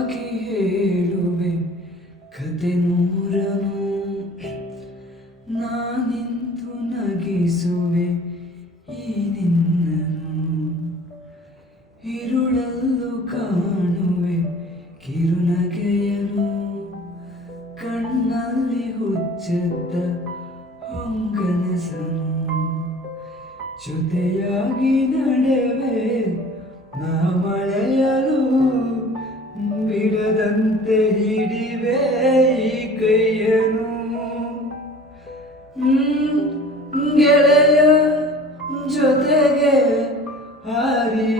ಹಾಕಿ ಹೇಳುವೆ ಕತೆ ನೂರನು, ನಾನಿಂದು ನಗಿಸುವೆ ಈ ನಿನ್ನನು. ഇരുಳಲ್ಲೂ ಕಾಣುವೆ ಕಿರುನಗೆಯನು, ಕಣ್ಣಲ್ಲಿ ಹುಚ್ಚೆದ್ದ ಹೊಂಗನಸನು. ಜೊತೆಯಾಗಿ ನಡೆವೆ ನಾ ಮಳೆಯಲು, ಬಿಡದಂತೆ ಹಿಡಿವೆ ಈ ಕೈಯನು. ಗೆಳೆಯ ಜೊತೆಗೆ ಹಾರಿ